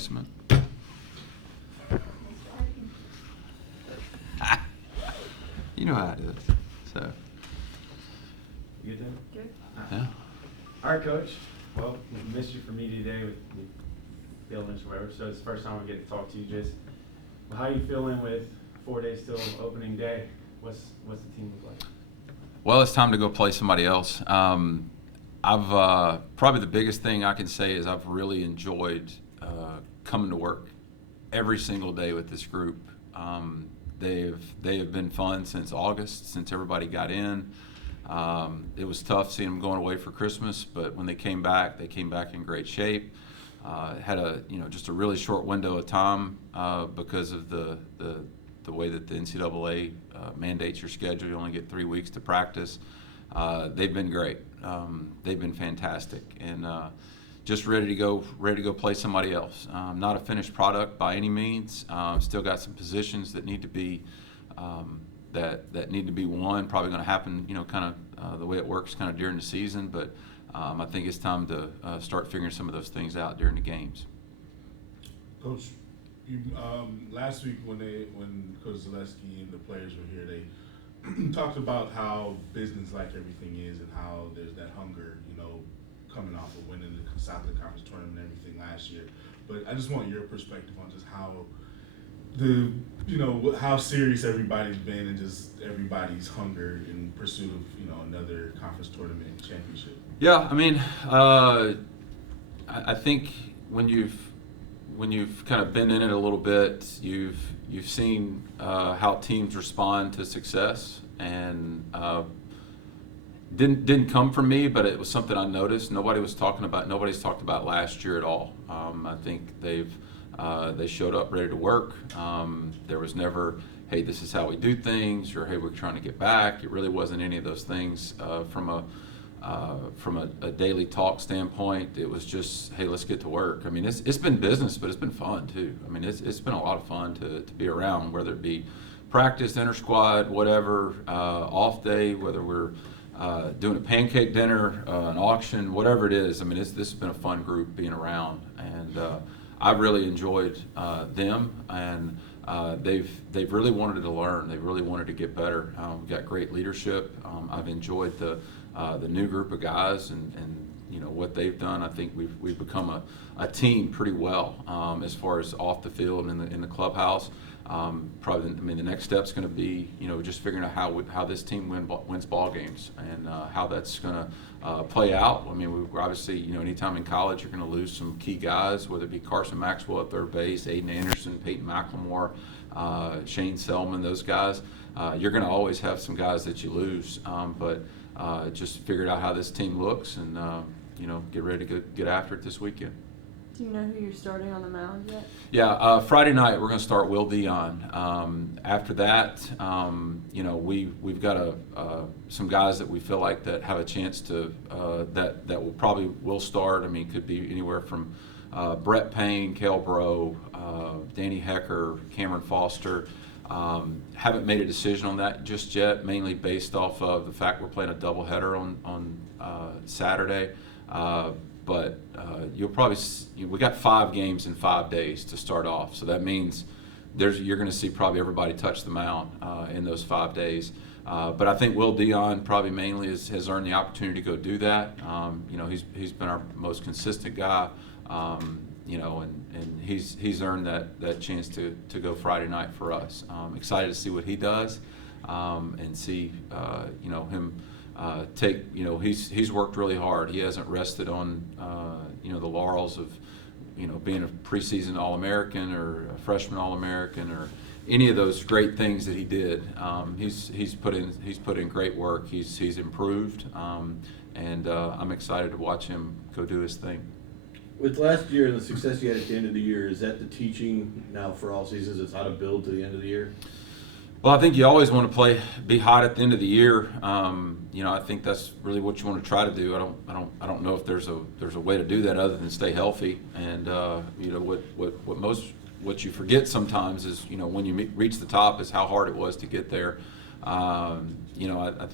replacement. You know how it is. So, You good, Tim? Good. yeah. All right, Coach. Well, we missed you for me today with illness or whatever, so it's the first time we get to talk to you. Just how you feeling with 4 days till opening day? What's the team look like? Well, it's time to go play somebody else. I've probably the biggest thing I can say is I've really enjoyed coming to work every single day with this group. They have been fun since August, since everybody got in. It was tough seeing them going away for Christmas, but when they came back in great shape. Had just a really short window of time because of the way that the NCAA mandates your schedule. You only get 3 weeks to practice. They've been great. They've been fantastic, and just ready to go play somebody else. Not a finished product by any means. Still got some positions that need to be that need to be won. Probably going to happen, kind of the way it works, kind of during the season. But I think it's time to start figuring some of those things out during the games. Coach, you, last week when Coach Zaleski and the players were here, they talked about how business-like everything is and how there's that hunger, coming off of winning the Southland Conference tournament and everything last year. But I just want your perspective on just how how serious everybody's been and just everybody's hunger in pursuit of, another conference tournament championship. Yeah, I mean, I think when you've kind of been in it a little bit, you've seen how teams respond to success, and didn't come from me, but it was something I noticed. Nobody's talked about last year at all. I think they showed up ready to work. There was never, hey, this is how we do things, or hey, we're trying to get back. It really wasn't any of those things from a daily talk standpoint. It was just, hey, let's get to work. I mean, it's been business, but it's been fun too. I mean, it's been a lot of fun to be around, whether it be practice, inter squad, whatever, off day, whether we're doing a pancake dinner, an auction, whatever it is. I mean, this has been a fun group being around, and I've really enjoyed them, and they've really wanted to learn. They've really wanted to get better. We've got great leadership. I've enjoyed the new group of guys and what they've done. I think we've become a team pretty well as far as off the field and in the clubhouse. Probably, the next step's going to be, just figuring out how this team wins ball games and how that's going to play out. I mean, we're obviously, anytime in college you're going to lose some key guys, whether it be Carson Maxwell at third base, Aiden Anderson, Peyton McLemore, Shane Selman, those guys. You're going to always have some guys that you lose, but just figured out how this team looks and, get ready to get after it this weekend. Do you know who you're starting on the mound yet? Yeah, Friday night we're going to start Will Dion. After that, we've got some guys that we feel like that have a chance to that will start. I mean, could be anywhere from Brett Payne, Cale Bro, Danny Hecker, Cameron Foster. Haven't made a decision on that just yet, mainly based off of the fact we're playing a doubleheader on Saturday. But you'll probably we got 5 games in 5 days to start off, so that means you're going to see probably everybody touch the mound in those 5 days. But I think Will Dion probably mainly has earned the opportunity to go do that. He's been our most consistent guy, and he's earned that chance to go Friday night for us. Excited to see what he does and see him. He's worked really hard. He hasn't rested on the laurels of being a preseason All-American or a freshman All-American or any of those great things that he did. He's put in great work. He's improved, and I'm excited to watch him go do his thing. With last year and the success you had at the end of the year, is that the teaching now for all seasons? Is how to build to the end of the year? Well, I think you always want to be hot at the end of the year. I think that's really what you want to try to do. I don't know if there's a way to do that other than stay healthy. And what you forget sometimes is when you reach the top is how hard it was to get there. I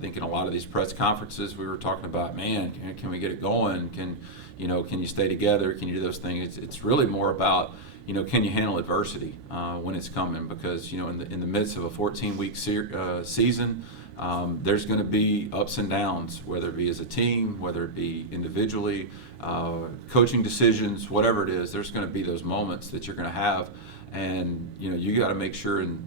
think in a lot of these press conferences we were talking about, man, can we get it going? Can you stay together? Can you do those things? It's really more about can you handle adversity when it's coming? Because in the midst of a 14-week season, there's going to be ups and downs, whether it be as a team, whether it be individually, coaching decisions, whatever it is. There's going to be those moments that you're going to have, and you got to make sure and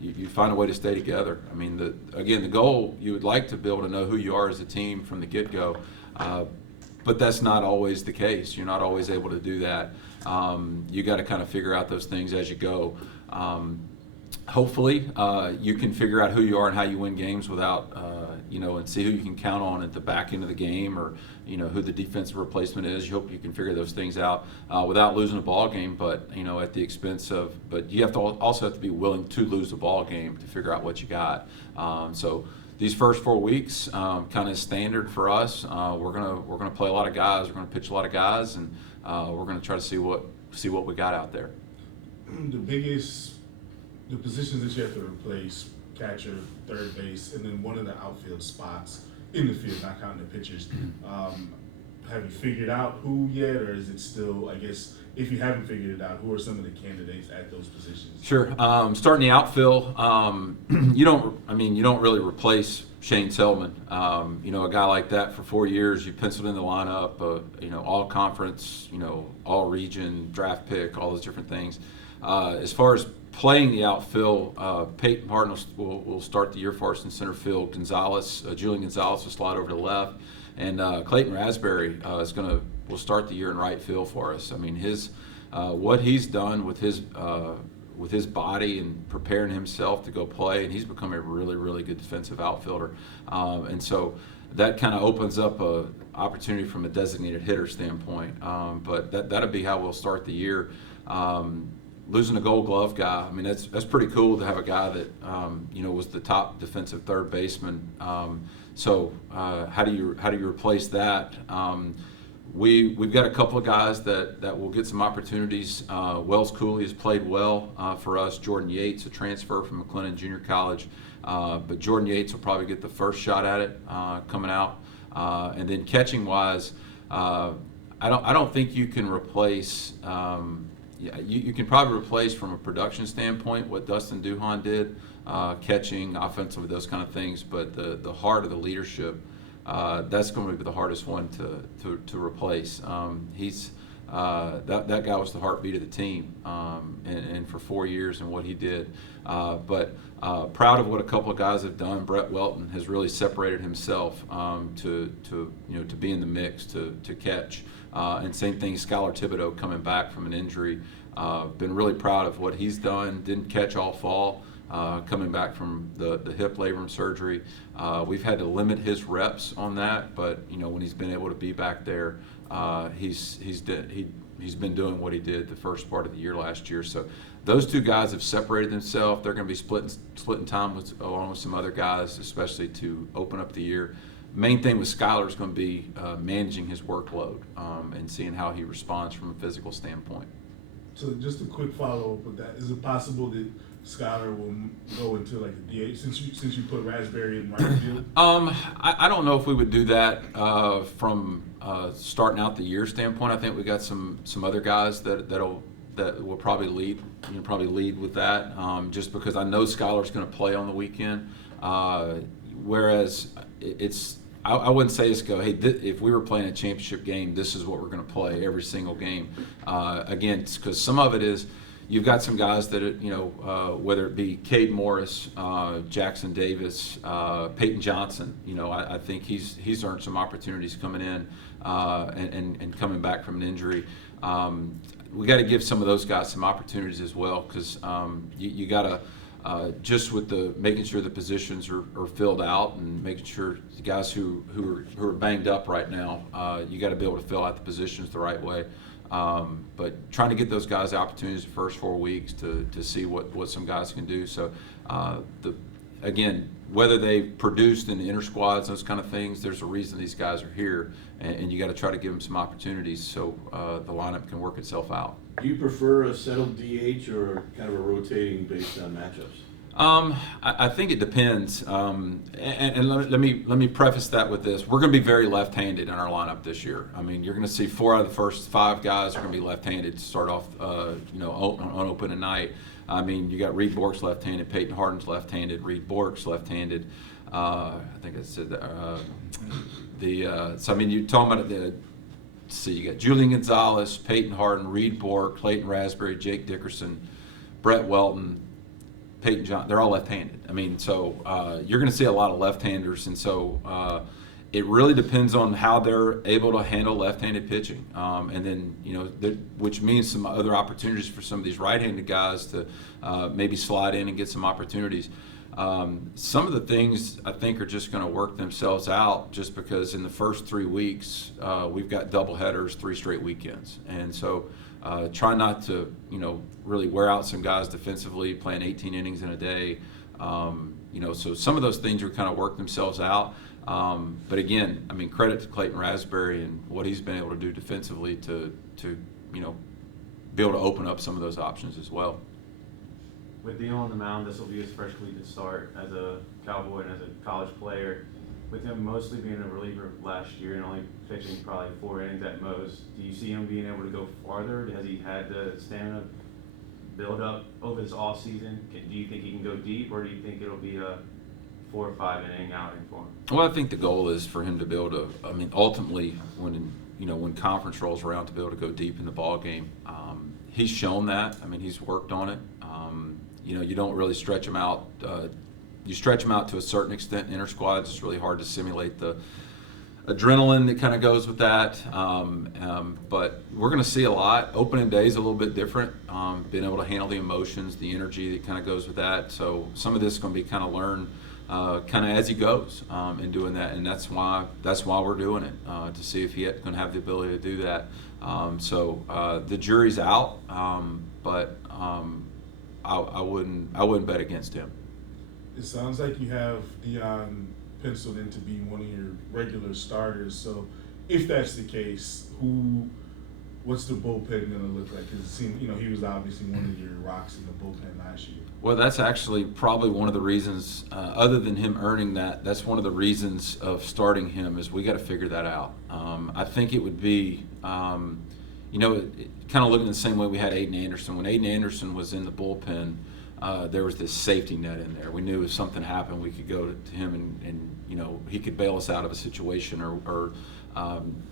you find a way to stay together. I mean, the goal, you would like to be able to know who you are as a team from the get-go, but that's not always the case. You're not always able to do that. You got to kind of figure out those things as you go. Hopefully, you can figure out who you are and how you win games without, and see who you can count on at the back end of the game, or who the defensive replacement is. You hope you can figure those things out without losing a ball game, but at the expense of. But you have to also have to be willing to lose the ball game to figure out what you got. So these first 4 weeks, kind of standard for us. We're gonna play a lot of guys. We're gonna pitch a lot of guys, and we're gonna try to see what we got out there. The positions that you have to replace: catcher, third base, and then one of the outfield spots in the field, not counting the pitchers. Have you figured out who yet, or is it still, I guess, if you haven't figured it out, who are some of the candidates at those positions? Sure. Starting the outfield, you don't really replace Shane Selman. A guy like that for 4 years, you penciled in the lineup, all conference, all region, draft pick, all those different things. As far as playing the outfield, Peyton Martin will start the year for us in center field. Julian Gonzalez will slide over to the left, and Clayton Raspberry will start the year in right field for us. I mean, what he's done with his body and preparing himself to go play, and he's become a really, really good defensive outfielder. And so that kind of opens up a opportunity from a designated hitter standpoint. But that'll be how we'll start the year. Losing a Gold Glove guy, I mean, that's pretty cool to have a guy that was the top defensive third baseman. So how do you replace that? We've got a couple of guys that will get some opportunities. Wells Cooley has played well for us. Jordan Yates, a transfer from McLennan Junior College, but Jordan Yates will probably get the first shot at it coming out. And then catching wise, I don't think you can replace. You can probably replace from a production standpoint what Dustin Duhan did, catching, offensively, those kind of things. But the heart of the leadership, that's going to be the hardest one to replace. That guy was the heartbeat of the team, and for 4 years and what he did. But proud of what a couple of guys have done. Brett Welton has really separated himself to be in the mix to catch. And same thing, Skylar Thibodeau coming back from an injury. Been really proud of what he's done. Didn't catch all fall, coming back from the hip labrum surgery. We've had to limit his reps on that, but when he's been able to be back there, he's been doing what he did the first part of the year last year. So those two guys have separated themselves. They're going to be splitting time along with some other guys, especially to open up the year. Main thing with Skylar is going to be managing his workload and seeing how he responds from a physical standpoint. So just a quick follow-up with that. Is it possible that Skylar will go into like the DH since you put Raspberry in right field? I don't know if we would do that from starting out the year standpoint. I think we got some other guys that will probably lead with that. Just because I know Skylar's going to play on the weekend, whereas I wouldn't say it's go, hey, if we were playing a championship game, this is what we're going to play every single game. Again, because some of it is you've got some guys that, whether it be Cade Morris, Jackson Davis, Peyton Johnson, I think he's earned some opportunities coming in and coming back from an injury. We got to give some of those guys some opportunities as well, because you got to. Just with making sure the positions are filled out and making sure the guys who are banged up right now, you got to be able to fill out the positions the right way. But trying to get those guys opportunities the first 4 weeks to see what some guys can do. So again, whether they produced in the inter squads, those kind of things, there's a reason these guys are here, and you got to try to give them some opportunities so the lineup can work itself out. Do you prefer a settled DH or kind of a rotating based on matchups? I think it depends, and let me preface that with this: we're going to be very left-handed in our lineup this year. I mean, you're going to see 4 out of the first 5 guys are going to be left-handed to start off, on opening night. I mean, you got Reed Bork's left-handed, Peyton Harden's left-handed, Reed Bork's left-handed. I think I said that. So I mean, you're talking about the. See, you got Julian Gonzalez, Peyton Harden, Reed Bork, Clayton Raspberry, Jake Dickerson, Brett Welton, Peyton John. They're all left-handed. I mean, so you're going to see a lot of left-handers, and so it really depends on how they're able to handle left-handed pitching, and then which means some other opportunities for some of these right-handed guys to maybe slide in and get some opportunities. Some of the things I think are just going to work themselves out just because in the first 3 weeks we've got double headers, 3 straight weekends, and so try not to really wear out some guys defensively playing 18 innings in a day. So some of those things are kind of work themselves out. But again, I mean, credit to Clayton Raspberry and what he's been able to do defensively to be able to open up some of those options as well. With Deal on the mound, this will be his first week to start as a Cowboy and as a college player. With him mostly being a reliever last year and only pitching probably 4 innings at most, do you see him being able to go farther? Has he had the stamina build up over this off season? Do you think he can go deep, or do you think it'll be a 4 or 5 inning outing for him? Well, I think the goal is for him to be able to. I mean, ultimately, when conference rolls around, to be able to go deep in the ball game. He's shown that. I mean, he's worked on it. You don't really stretch him out. You stretch him out to a certain extent in inter squads. It's really hard to simulate the adrenaline that kind of goes with that. But we're going to see a lot. Opening day is a little bit different. Being able to handle the emotions, the energy that kind of goes with that. So some of this is going to be kind of learned kind of as he goes in doing that, and that's why we're doing it, to see if he's going to have the ability to do that. So the jury's out, but I wouldn't bet against him. It sounds like you have Dion penciled in to be one of your regular starters. So if that's the case, what's the bullpen going to look like? Because it seemed, he was obviously one of your rocks in the bullpen last year. Well, that's actually probably one of the reasons, other than him earning that's one of the reasons of starting him is we got to figure that out. I think it would be, kind of looking the same way we had Aiden Anderson. When Aiden Anderson was in the bullpen, there was this safety net in there. We knew if something happened, we could go to him and he could bail us out of a situation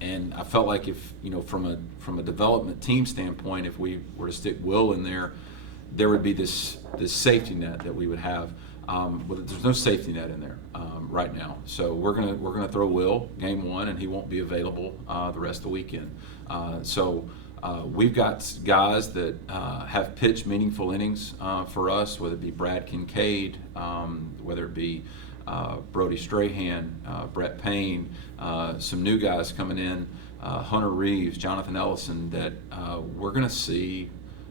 and I felt like if, from a development team standpoint, if we were to stick Will in there would be this safety net that we would have. But there's no safety net in there right now. So we're gonna throw Will game 1, and he won't be available the rest of the weekend. We've got guys that have pitched meaningful innings for us, whether it be Brad Kincaid, whether it be Brody Strahan, Brett Payne, some new guys coming in, Hunter Reeves, Jonathan Ellison, that we're going to see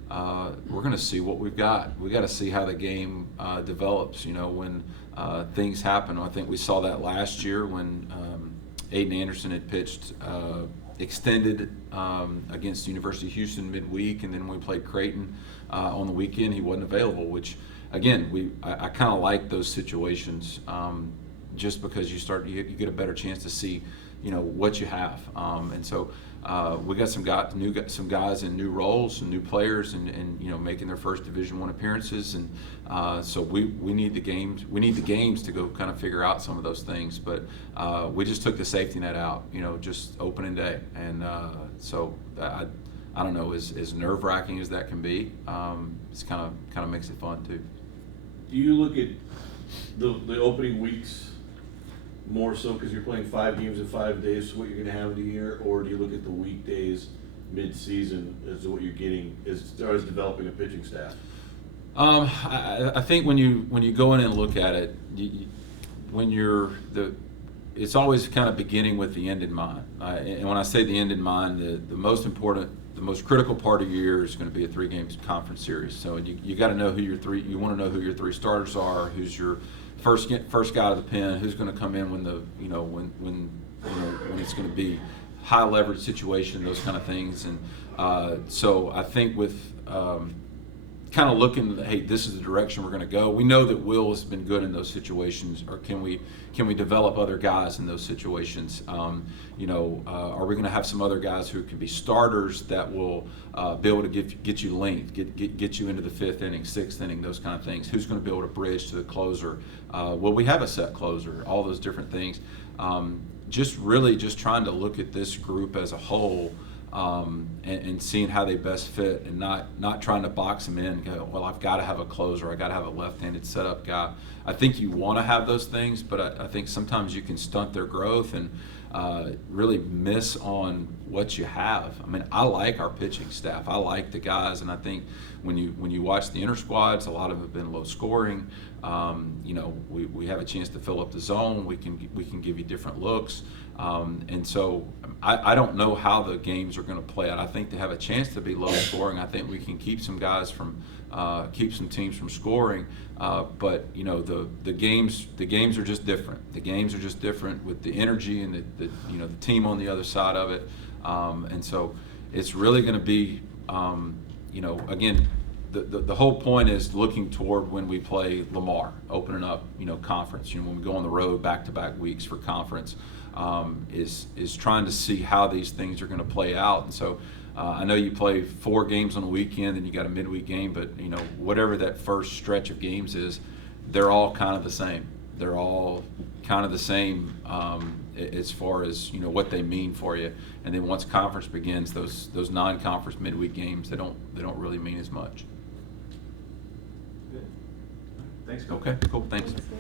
what we've got. We got to see how the game develops. When things happen. I think we saw that last year when Aiden Anderson had pitched extended against the University of Houston midweek, and then when we played Creighton on the weekend, he wasn't available. Which, again, I kind of like those situations just because you get a better chance to see what you have, and so we got some guys in new roles, some new players, and making their first Division I appearances, and so we need the games. We need the games to go kind of figure out some of those things. But we just took the safety net out, just opening day, and so I don't know, as nerve-wracking as that can be, it's kind of makes it fun too. Do you look at the opening weeks more so because you're playing 5 games in 5 days, so what you're going to have in a year, or do you look at the weekdays mid-season as to what you're getting as far as developing a pitching staff? I think when you go in and look at it, it's always kind of beginning with the end in mind. And when I say the end in mind, the most important, the most critical part of your year is going to be a 3-game conference series. So you got to know who you want to know who your 3 starters are, who's your first guy out of the pen, who's going to come in when it's going to be high leverage situation, those kind of things. And so I think with kind of looking, hey, this is the direction we're going to go. We know that Will has been good in those situations, or can we develop other guys in those situations? Are we going to have some other guys who can be starters that will be able to get you length, get you into the 5th inning, 6th inning, those kind of things? Who's going to be able to bridge to the closer? Will we have a set closer? All those different things. Just trying to look at this group as a whole. And seeing how they best fit, and not trying to box them in and go, well, I've got to have a closer, I got to have a left-handed setup guy. I think you want to have those things, but I think sometimes you can stunt their growth and really miss on what you have. I mean, I like our pitching staff. I like the guys, and I think when you watch the inter squads, a lot of them have been low scoring. We have a chance to fill up the zone. We can give you different looks. And so I don't know how the games are going to play out. I think they have a chance to be low scoring. I think we can keep some guys from keep some teams from scoring. But the games are just different. The games are just different with the energy and the team on the other side of it. And so it's really going to be again. The whole point is looking toward when we play Lamar, opening up, conference. When we go on the road back-to-back weeks for conference, is trying to see how these things are going to play out. And so I know you play 4 games on a weekend and you got a midweek game, but whatever that first stretch of games is, they're all kind of the same. They're all kind of the same as far as what they mean for you. And then once conference begins, those non-conference midweek games, they don't really mean as much. Good. Thanks, Coach. Okay, cool, thanks. Thanks, Coach.